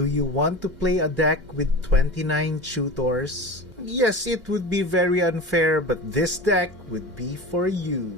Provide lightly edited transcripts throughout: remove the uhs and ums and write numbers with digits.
Do you want to play a deck with 29 tutors? Yes, it would be very unfair, but this deck would be for you.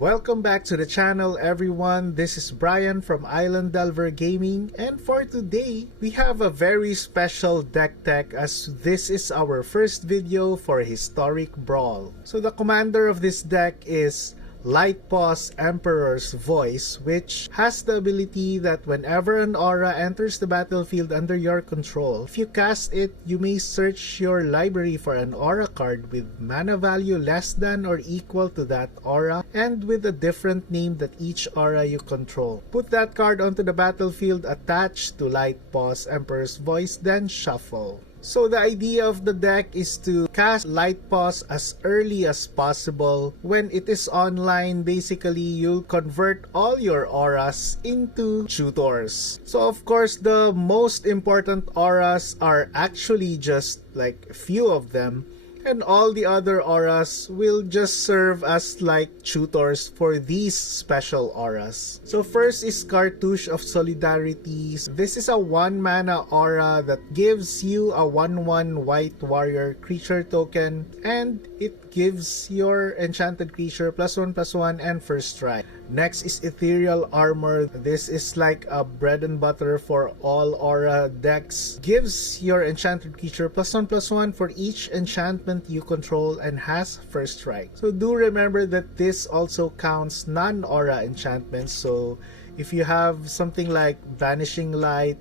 Welcome back to the channel, everyone. This is Brian from Island Delver Gaming, and for today we have a very special deck tech, as this is our first video for Historic Brawl. So the commander of this deck is Light-Paws Emperor's Voice, which has the ability that whenever an aura enters the battlefield under your control, if you cast it, you may search your library for an aura card with mana value less than or equal to that aura and with a different name that each aura you control. Put that card onto the battlefield attached to Light-Paws Emperor's Voice, then shuffle. So the idea of the deck is to cast Light-Paws as early as possible. When it is online, basically you'll convert all your auras into tutors. So of course the most important auras are actually just like a few of them, and all the other auras will just serve as like tutors for these special auras. So first is Cartouche of Solidarity. This is a 1 mana aura that gives you a 1/1 white warrior creature token, and it gives your enchanted creature +1/+1 and first strike. Next is Ethereal Armor. This is like a bread and butter for all aura decks. Gives your enchanted creature +1/+1 for each enchantment you control and has first strike. So do remember that this also counts non-aura enchantments. So if you have something like Vanishing Light,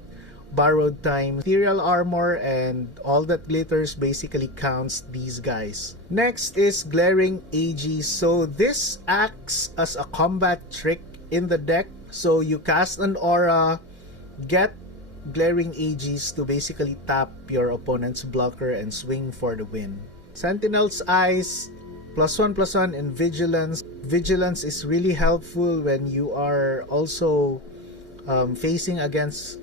Borrowed Time, Ethereal Armor, and all that glitters basically counts these guys. Next is Glaring Aegis. So this acts as a combat trick in the deck. So you cast an aura, get Glaring Aegis to basically tap your opponent's blocker and swing for the win. Sentinel's Eyes, +1/+1 and Vigilance. Vigilance is really helpful when you are also facing against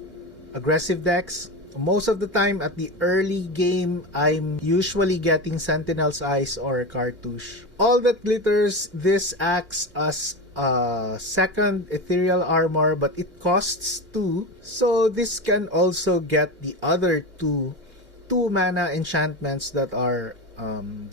aggressive decks. Most of the time at the early game, I'm usually getting Sentinel's Eyes or Cartouche. All that glitters, this acts as a second Ethereal Armor, but it costs 2. So this can also get the other 2 mana enchantments that are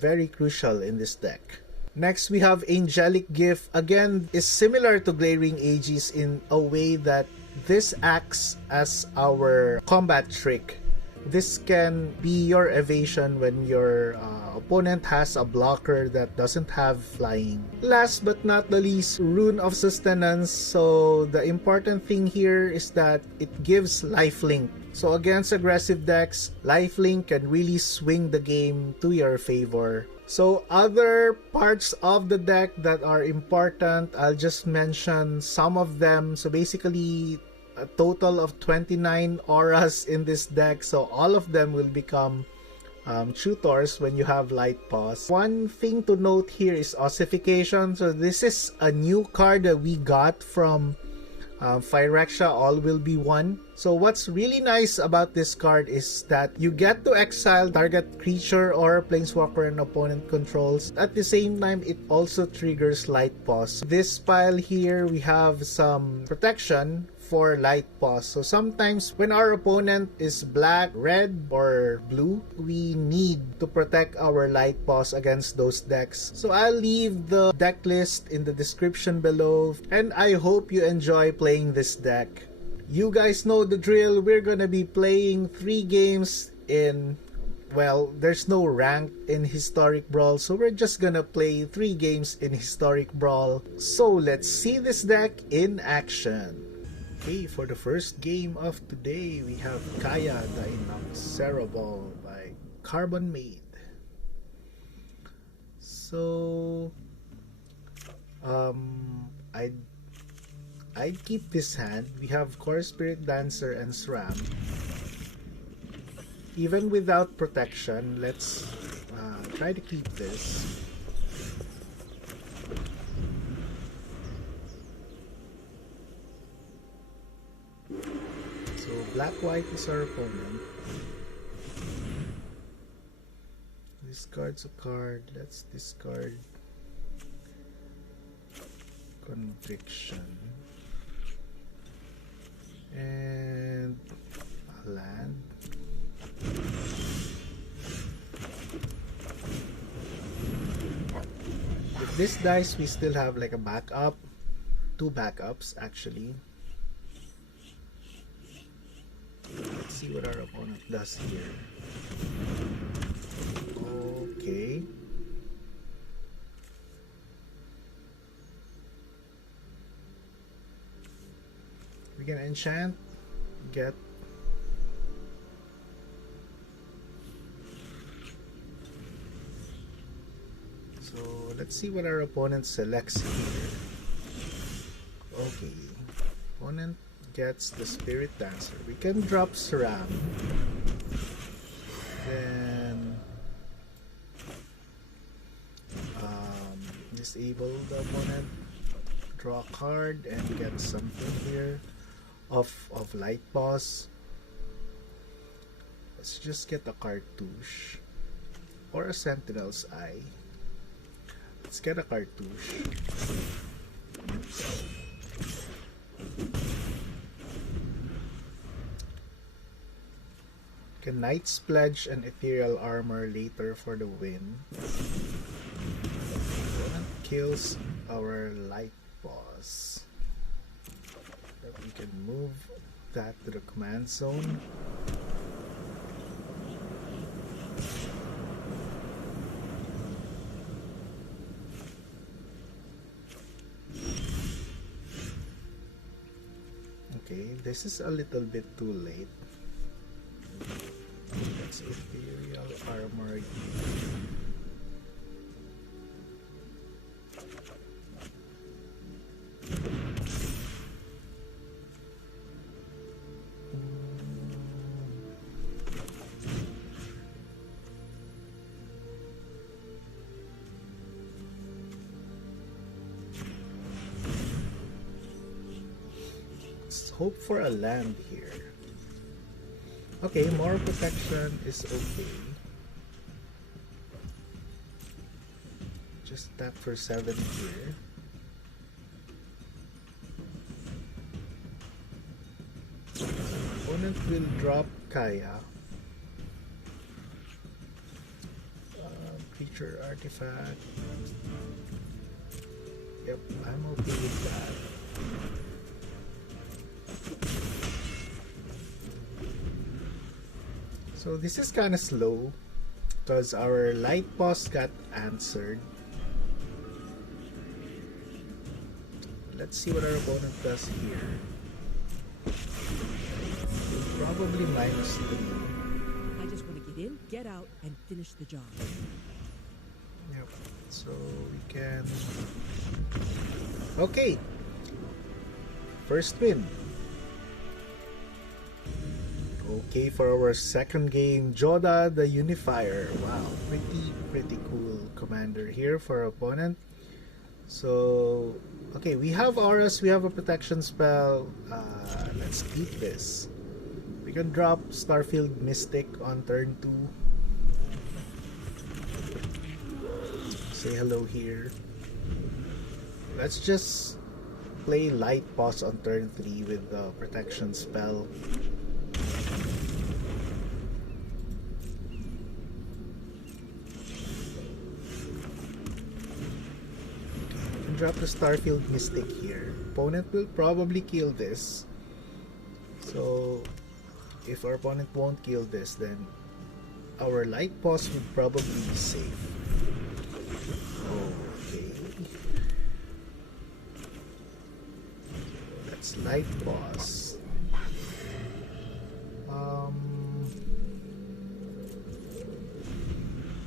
very crucial in this deck. Next, we have Angelic Gift. Again, is similar to Glaring Aegis in a way that this acts as our combat trick. This can be your evasion when your opponent has a blocker that doesn't have flying. Last but not the least, Rune of Sustenance. So the important thing here is that it gives lifelink. So against aggressive decks, lifelink can really swing the game to your favor. So other parts of the deck that are important, I'll just mention some of them. So basically a total of 29 auras in this deck, so all of them will become tutors when you have Light-Paws. One thing to note here is ossification. So this is a new card that we got from Phyrexia, All Will Be One. So what's really nice about this card is that you get to exile target creature or planeswalker an opponent controls. At the same time, it also triggers Light-Paws. This pile here, we have some protection for Light-Paws. So sometimes when our opponent is black, red, or blue, we need to protect our Light-Paws against those decks. So I'll leave the deck list in the description below, and I hope you enjoy playing this deck. You guys know the drill. We're gonna be playing 3 games in, well, there's no rank in Historic Brawl, so we're just gonna play 3 games in Historic Brawl. So let's see this deck in action. Okay, for the first game of today, we have Kaya the Indomitable by Carbon Maid. So I'd keep this hand. We have Core Spirit Dancer and Sram. Even without protection, let's try to keep this. So black-white is our opponent. Discards a card. Let's discard Conviction. And a land. If this dies, we still have like a backup. 2 backups actually. Let's see what our opponent does here. Okay. We can enchant, get so let's see what our opponent selects here. Okay. Opponent gets the Spirit Dancer. We can drop Sram. Then disable the opponent, draw a card, and get something here of Light-Paws. Let's just get a Cartouche or a Sentinel's Eye. Let's get a Cartouche. Can Knight's Pledge and Ethereal Armor later for the win. Opponent kills our Light-Paws. We can move that to the command zone. Okay, this is a little bit too late. Let's Ethereal Armor. Hope for a land here. Okay, more protection is okay. Just tap for 7 here. Opponent will drop Kaya. Creature artifact. Yep, I'm okay with that. So this is kind of slow because our Light-Paws got answered. Let's see what our opponent does here. Probably -3. I just want to get in, get out, and finish the job. Yep. So we can. Okay. First win. Okay, for our second game, Joda the Unifier. Wow, pretty cool commander here for our opponent. So, okay, we have auras, we have a protection spell. Let's keep this. We can drop Starfield Mystic on turn 2. Say hello here. Let's just play Light-Paws on turn 3 with the protection spell. Drop the Starfield Mystic here. Opponent will probably kill this. So if our opponent won't kill this, then our Light-Paws would probably be safe. Okay. Let's Light-Paws.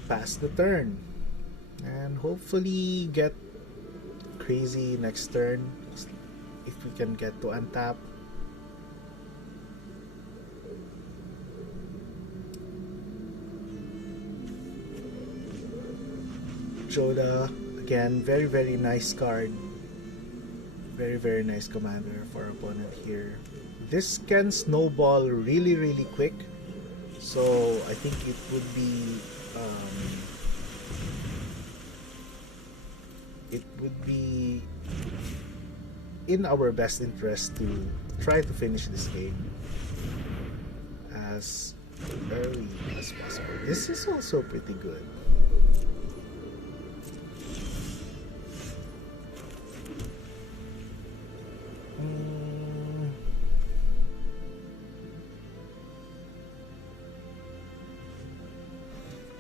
Pass the turn. And hopefully get crazy next turn if we can get to untap. Joda, again, very nice card. Very nice commander for our opponent here. This can snowball really quick, so I think it would be in our best interest to try to finish this game as early as possible. This is also pretty good.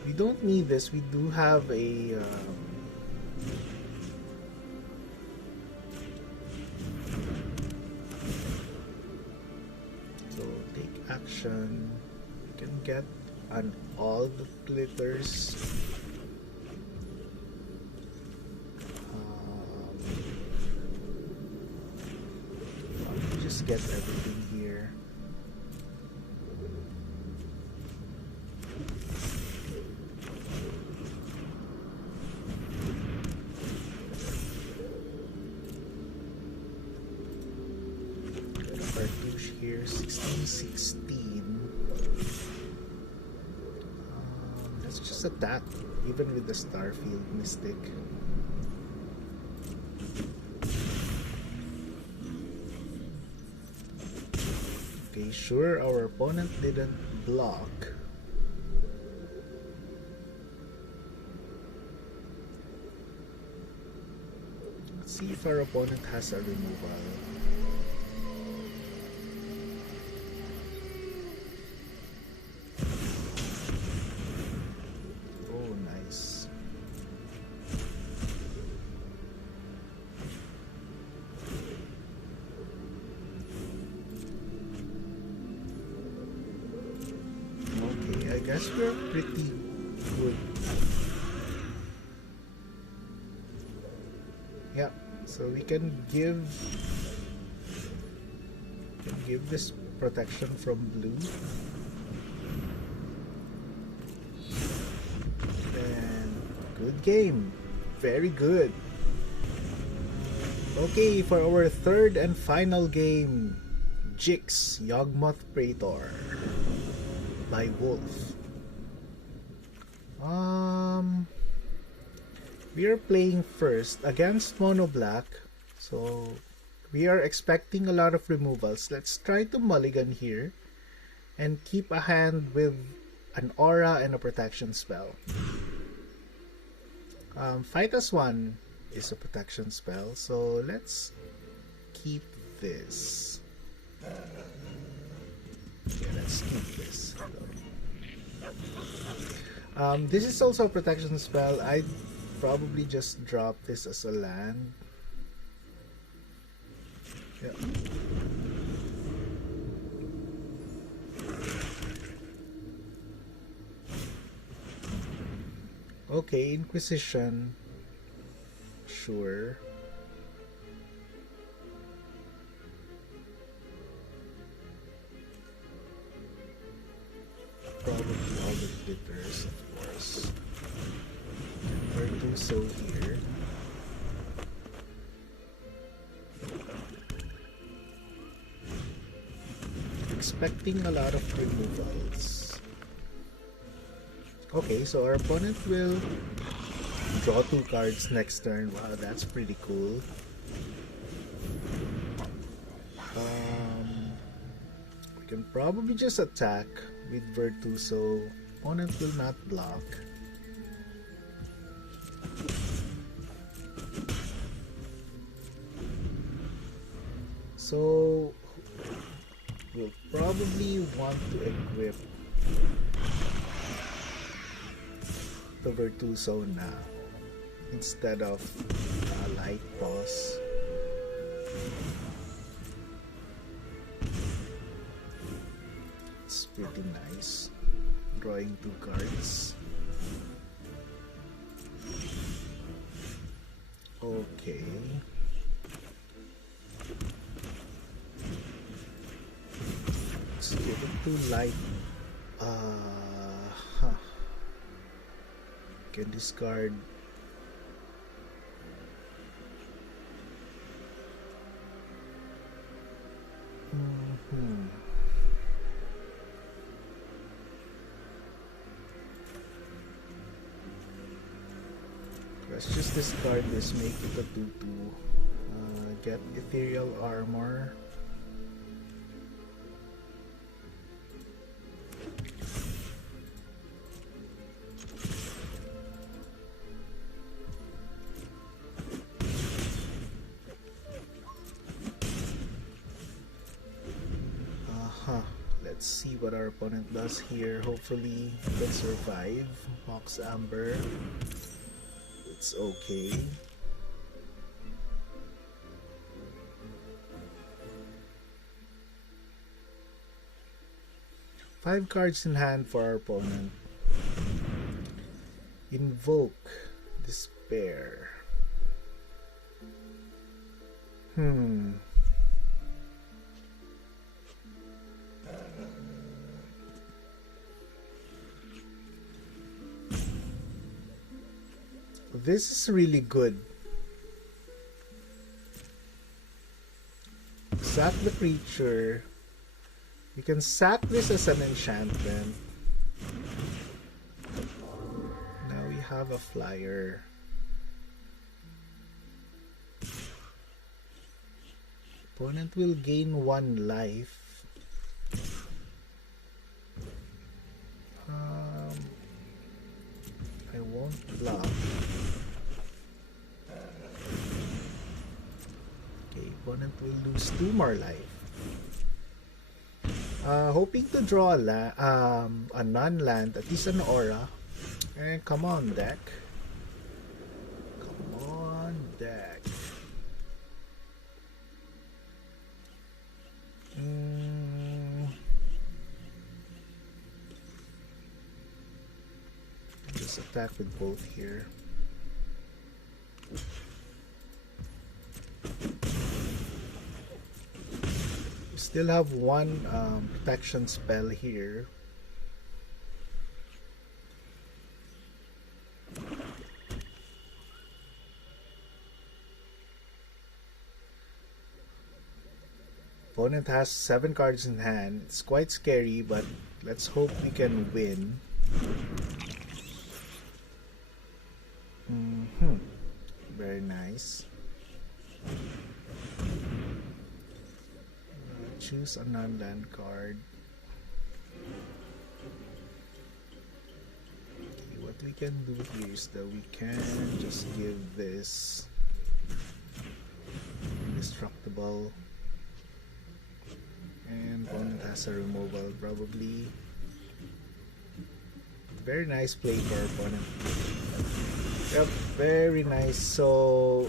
We don't need this. We do have a so take action. We can get an all the glitters. Just get everything here. Cartouche here, 1616. Let's just attack, even with the Starfield Mystic. Okay, sure, our opponent didn't block. Let's see if our opponent has a removal. Oh, nice. Okay, I guess we're pretty good. Yeah, so we can give this protection from blue. And good game. Very good. Okay, for our third and final game, Jix Yawgmoth Praetor by Wolf. We are playing first against Mono Black, so we are expecting a lot of removals. Let's try to mulligan here and keep a hand with an aura and a protection spell. Fight as one is a protection spell, so let's keep this. Yeah, let's keep this. This is also a protection spell. I'd probably just drop this as a land. Yeah. Okay, Inquisition. Sure. Probably all the glitters, of course. Or do so here. Expecting a lot of removals. Okay, so our opponent will draw 2 cards next turn. Wow, that's pretty cool. We can probably just attack with Virtu, so opponent will not block. So we'll probably want to equip the Virtuoso now instead of Light-Paws. It's pretty nice. Drawing 2 cards. Okay. Let's give it to Light. Can discard let's just discard this, make it a 2/2. Get Ethereal Armor. Huh. Let's see what our opponent does here. Hopefully he can survive. Mox Amber. It's okay. Five cards in hand for our opponent. Invoke Despair. This is really good. Sack the creature. You can sack this as an enchantment. Now we have a flyer. Opponent will gain 1 life. I won't bluff. Okay, opponent will lose 2 more life. Hoping to draw a non-land, at least an aura. And come on, deck. Come on, deck. Just attack with both here. We still have 1 protection spell here. Opponent has 7 cards in hand. It's quite scary, but let's hope we can win. Very nice. Choose a non-land card. Okay, what we can do here is that we can just give this indestructible. And opponent has a removal, probably. Very nice play for our opponent. Yep, very nice. So,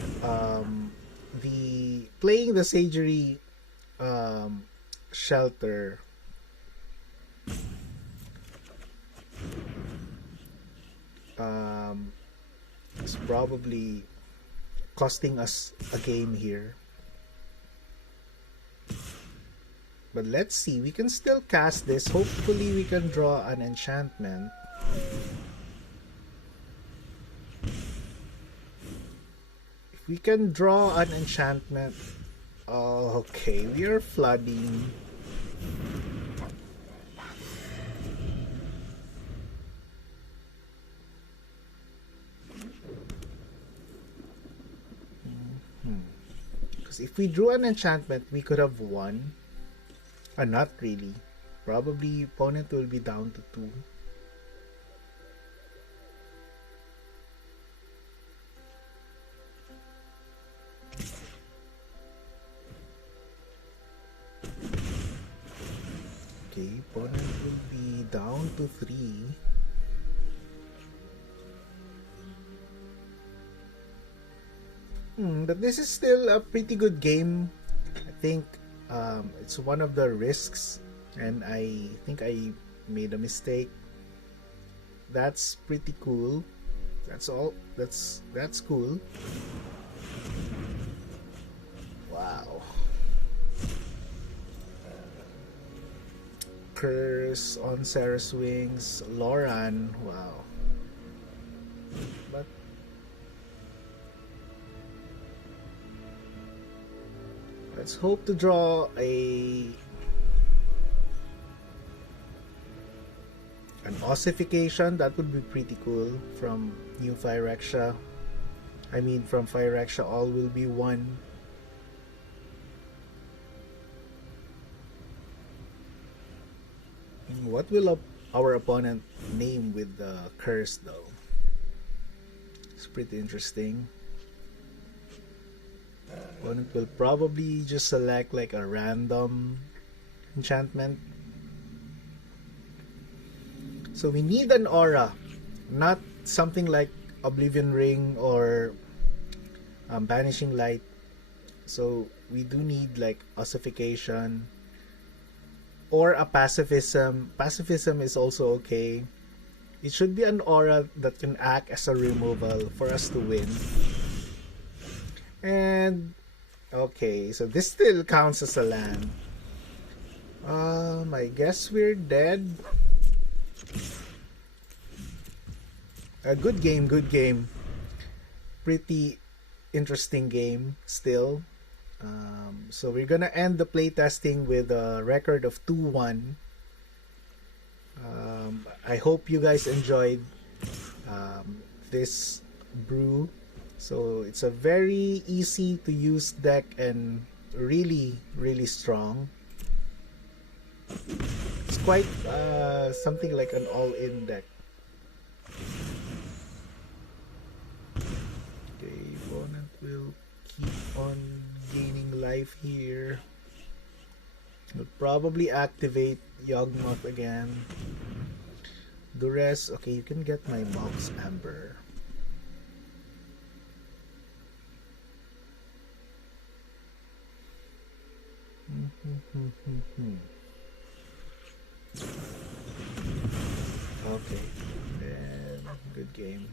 playing the Sagery Shelter is probably costing us a game here. But let's see, we can still cast this. Hopefully we can draw an enchantment. If we can draw an enchantment... Oh, okay, we are flooding. Because if we drew an enchantment, we could have won. Not really. Probably opponent will be down to 2. Okay, opponent will be down to 3. But this is still a pretty good game. I think it's one of the risks, and I think I made a mistake. That's pretty cool. That's all. That's cool. Wow. Curse on Sarah's Wings. Loran. Wow. But let's hope to draw an ossification. That would be pretty cool from New Phyrexia. I mean, from Phyrexia, all will be one. What will our opponent name with the curse, though? It's pretty interesting. Opponent will probably just select like a random enchantment. So we need an aura, not something like Oblivion Ring or Banishing Light. So we do need like ossification or a pacifism. Pacifism is also okay. It should be an aura that can act as a removal for us to win. And okay, so this still counts as a land. I guess we're dead. A good game, good game. Pretty interesting game still. So we're gonna end the playtesting with a record of 2-1. I hope you guys enjoyed this brew. So it's a very easy to use deck and really, really strong. It's quite something like an all-in deck. Okay, opponent will keep on gaining life here. We'll probably activate Yawgmoth again. Duress, okay, you can get my Mox Amber. Okay, then good game.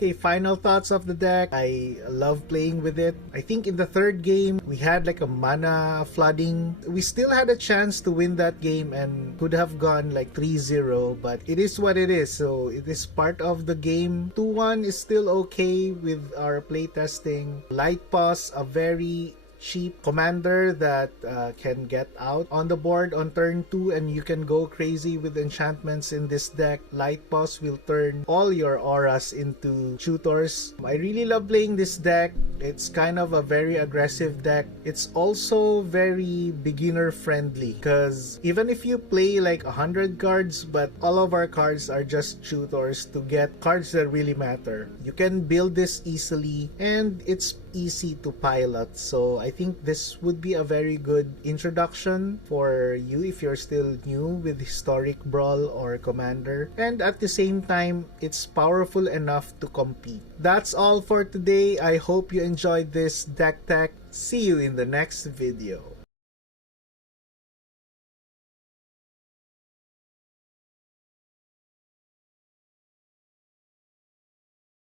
Okay, final thoughts of the deck. I love playing with it. I think in the third game, we had like a mana flooding. We still had a chance to win that game and could have gone like 3-0, but it is what it is. So it is part of the game. 2-1 is still okay with our playtesting. Light-Paws, a very cheap commander that can get out on the board on turn 2 and you can go crazy with enchantments in this deck. Light-Paws will turn all your auras into tutors. I really love playing this deck. It's kind of a very aggressive deck. It's also very beginner friendly because even if you play like 100 cards but all of our cards are just tutors to get cards that really matter, you can build this easily and it's easy to pilot. So I think this would be a very good introduction for you if you're still new with historic Brawl or Commander, and at the same time it's powerful enough to compete. That's all for today. I hope you enjoyed this deck tech. See you in the next video.